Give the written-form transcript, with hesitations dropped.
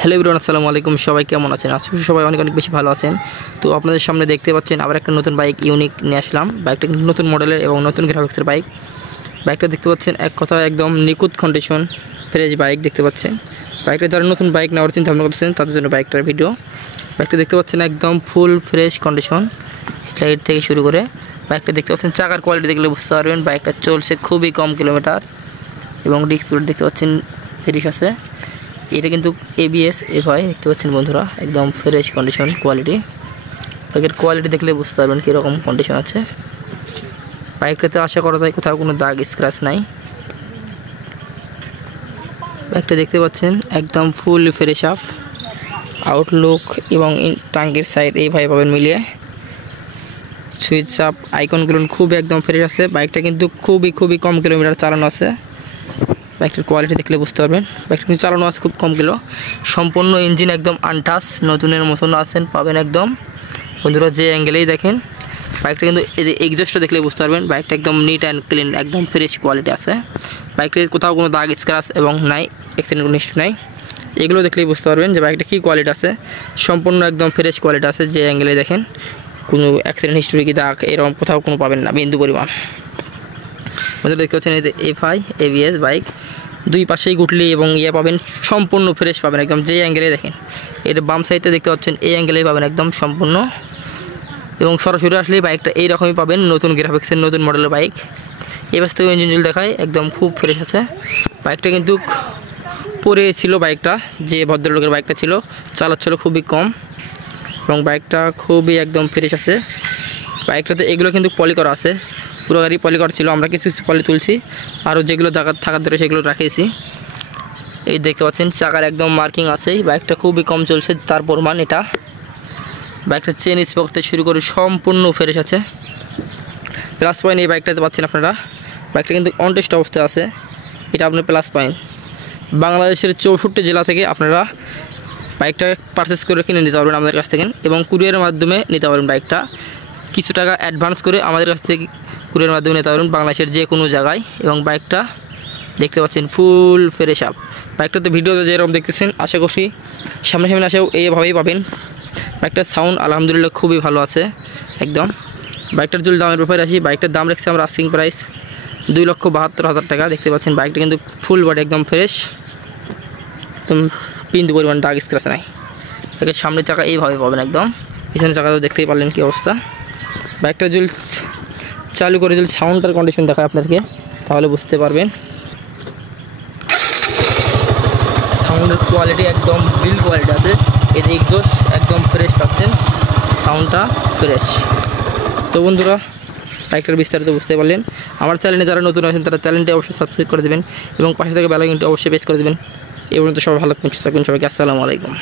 Hello everyone, আসসালামু আলাইকুম। সবাই কেমন আছেন? আশা করি সবাই অনেক বেশি ভালো আছেন। তো আপনাদের সামনে দেখতে পাচ্ছেন আবার একটা নতুন বাইক ইউনিক নিয়ে আসলাম। বাইকটা কিন্তু নতুন মডেলের এবং নতুন গ্রাফিক্সের বাইক। বাইকটা দেখতে পাচ্ছেন এক কথায় একদম নিখুঁত কন্ডিশন ফ্রেশ বাইক দেখতে পাচ্ছেন। বাইকটা যারা নতুন বাইক নেওয়ার চিন্তা ভাবনা করছেন তাদের জন্য বাইকটার ভিডিও। বাইকটা দেখতে পাচ্ছেন একদম ফুল ফ্রেশ কন্ডিশন, হেডলাইট থেকে শুরু করে। বাইকটা দেখতে পাচ্ছেন চাকার কোয়ালিটি দেখলে বুঝতে পারবেন বাইকটা চলছে খুবই কম কিলোমিটার এবং ডিস্ক ব্রেক দেখতে পাচ্ছেন ফ্রেশ আছে। এটা কিন্তু ABS FI দেখতে পাচ্ছেন বন্ধুরা, একদম ফ্রেশ কন্ডিশন কোয়ালিটি। বাইকের কোয়ালিটি দেখলে বুঝতে পারবেন কীরকম কন্ডিশন আছে। বাইকটাতে আশা করা যায় কোথাও কোনো দাগ স্ক্র্যাচ নাই। বাইকটা দেখতে পাচ্ছেন একদম ফুল ফ্রেশ আপ, আউটলুক এবং টাঙ্গের সাইড এইভাবে পাবেন মিলিয়ে। সুইচ আপ আইকনগুলো খুব একদম ফ্রেশ আছে। বাইকটা কিন্তু খুবই কম কিলোমিটার চালানো আছে। বাইকটার কোয়ালিটি দেখলে বুঝতে পারবেন। বাইকটা কিন্তু চালানো আছে খুব কম কিলো, সম্পূর্ণ ইঞ্জিন একদম আনটাচ নতুনের মতন আছেন পাবেন একদম বন্ধুরা। যে অ্যাঙ্গেলেই দেখেন বাইকটা কিন্তু এক্সস্টটা দেখলে বুঝতে পারবেন বাইকটা একদম নিট অ্যান্ড ক্লিন, একদম ফ্রেশ কোয়ালিটি আছে। বাইকটির কোথাও কোনো দাগ স্ক্র্যাচ এবং নাই, অ্যাক্সিডেন্ট কোনো হিস্ট্রি নাই। এগুলো দেখলেই বুঝতে পারবেন যে বাইকটা কী কোয়ালিটি আছে, সম্পূর্ণ একদম ফ্রেশ কোয়ালিটি আছে। যে অ্যাঙ্গেলে দেখেন কোনো অ্যাক্সিডেন্ট হিস্ট্রি কি দাগ এরকম কোথাও কোনো পাবেন না বিন্দু পরিমাণ। বন্ধুরা দেখতে পাচ্ছেন এই যে FI ABS বাইক, দুই পাশেই গুটলি এবং পাবেন সম্পূর্ণ ফ্রেশ পাবেন একদম। যে অ্যাঙ্গেলে দেখেন এটা বাম সাইডে দেখতে পাচ্ছেন এই অ্যাঙ্গেলেই পাবেন একদম সম্পূর্ণ, এবং সরাসরি আসলেই বাইকটা এইরকমই পাবেন নতুন গ্রাফিক্সের নতুন মডেলের বাইক। এই পাশ থেকে ইঞ্জিন দেখায় একদম খুব ফ্রেশ আছে। বাইকটা কিন্তু পরে ছিল, বাইকটা যে ভদ্রলোকের বাইকটা ছিল চালাচ্ছিল খুবই কম এবং বাইকটা খুবই একদম ফ্রেশ আছে। বাইকটাতে এগুলো কিন্তু পলি করা আছে, পুরো গাড়ি পলি করা ছিল, আমরা কিছু পলি তুলছি, আরও যেগুলো থাকার ধরে সেগুলো রাখিয়েছি। এই দেখতে পাচ্ছেন চাকার একদম মার্কিং আছে। বাইকটা খুবই কম চলছে তার প্রমাণ এটা। বাইকটা চেন স্পক থেকে শুরু করে সম্পূর্ণ ফ্রেশ আছে। প্লাস পয়েন্ট এই বাইকটাতে পাচ্ছেন আপনারা, বাইকটা কিন্তু অন টেস্ট অবস্থায় আছে। এটা আপনার প্লাস পয়েন্ট। বাংলাদেশের 64 জেলা থেকে আপনারা বাইকটা পারচেস করে কিনে নিতে পারবেন আমাদের কাছ থেকে, এবং কুরিয়ারের মাধ্যমে নিতে পারবেন। বাইকটা কিছু টাকা অ্যাডভান্স করে আমাদের কাছ থেকে কুরিয়ারের মাধ্যমে নিতে পারবেন বাংলাদেশের যে কোনো জায়গায়। এবং বাইকটা দেখতে পাচ্ছেন ফুল ফ্রেশ আপ। বাইকটাতে ভিডিওতে যেরকম দেখতেছেন আশা করছি সামনাসামনি আসেও এইভাবেই পাবেন। বাইকটার সাউন্ড আলহামদুলিল্লাহ খুবই ভালো আছে একদম। বাইকটার যদি দামের ব্যাপারে আসি, বাইকটার দাম রাখছি আমরা আস্কিং প্রাইস 2,72,000 টাকা। দেখতে পাচ্ছেন বাইকটা কিন্তু ফুল বডি একদম ফ্রেশ, একদম বিন্দু পরিমাণ দাগ স্ক্র্যাচ নাই। বাইকের সামনের চাকা এইভাবে পাবেন একদম, পিছনের চাকাতেও দেখতেই পারলেন কী অবস্থা। বাইকটা যদি চালু করে যদি সাউন্ডটার কন্ডিশন দেখায় আপনাদেরকে তাহলে বুঝতে পারবেন সাউন্ডের কোয়ালিটি একদম বিল্ড কোয়ালিটি আছে। এর এক্সস্ট একদম ফ্রেশ পাচ্ছেন, সাউন্ডটা ফ্রেশ। তো বন্ধুরা বাইকটার বিস্তারিত বুঝতে পারলেন। আমার চ্যানেলে যারা নতুন আছেন তারা চ্যানেলটি অবশ্যই সাবস্ক্রাইব করে দেবেন এবং পাশে থেকে বেল আইকনটি অবশ্যই প্রেস করে দেবেন। এই পর্যন্ত সবাই ভালো থাকবেন, সুস্থ থাকবেন। সবাইকে আসসালামু আলাইকুম।